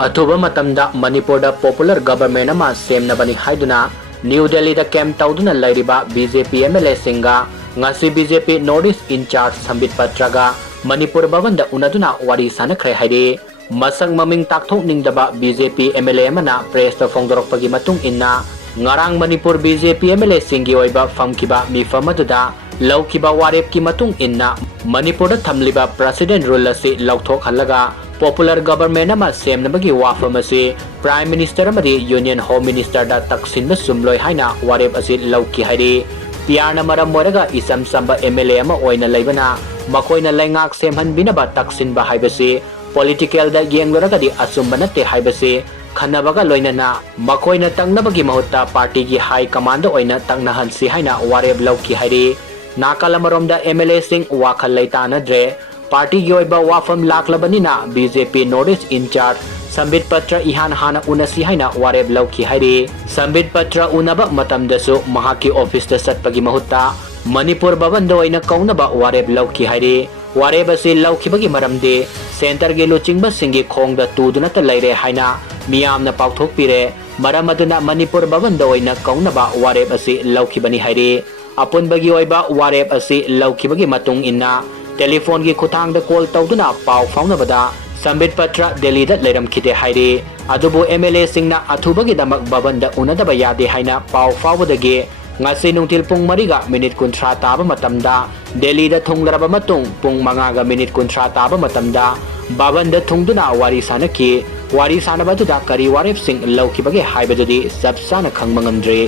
अथुबा मतमदा Manipur popular government अमा सेमनबनी हाइदुना न्यू दिल्ली कैम्प तौदुना लैरिबा बीजेपी एमएलए सिंगा ngasi BJP north east incharge Sambit पत्रगा मणिपुर भवन दा उनदुना वारी सानखरे हाइदे मसंग ममिंग ताकथोकनिंगदबा बीजेपी एमएलए अमना प्रेस दा फोंदोरकपगी मतुंग इन्ना ngarang manipur BJP MLA singi oiba famkiba mifam aduda laukiba warep ki matung inna manipur da thamliba president rule asi lauthok halaga popular government ama semnabagi wafam asi prime minister amadi union home minister da taksin da sumloi haina warep asi lauki hairi piarna maram moraga isam samba MLA ama oina leibana makoina lengak semhan binaba taksin ba haibasi political da yenglaraga di asumba natte haibasi खन्नबगा लोइनना मखोइना तंगनबगी महत्ता party की high command ओइना तंगनहनसी हाइना वारेब लौकी हाइरी नाकालमरोमदा MLA Singh वाखल लैतानद्रे party की ओइबा वाफम लाखलबनिना BJP north east incharge Sambit Patra इहान हाना उनसी हाइना वारेब लौकी हाइरी संबित पत्र उनबा मतमदसु महाकी ऑफिस दा सत्पगी महत्ता मणिपुर भवन दा ओइना कौनबा वारेब लौकी हाइरी वारेब असि लौखिबगी मरमदे सेंटर गे लुचिंगबा सिंगी खोंगदा तुदुना त लैरे हाइना मियामना पाउथोकपिरे मरम अदुना मणिपुर भवन दा ओइना कौनबा वारेप असि लौखिबनी हाइरे अपुनबगी ओइबा वारेप असि लौखिबगी मतुंग इन्ना टेलीफोन की खुथांगदा कॉल तौदुना पाउ फाउनबदा संबित पत्र दिल्ली दा लेरमखिदे हाइरे अदुबो एमएलए सिंगना अथुबगी दमक भवन दा उनदबा यादे हाइना पाउ फाउबदगे ngasi nungtil pung mariga minute kuntra taba matamda Delhi da thunglaraba matung pung mangaga minute kuntra taba matamda Bhavan da thungduna wari sanakhi wari sanabadu da kari warep sing laukibage haibadudi sabsana khangma ngamdri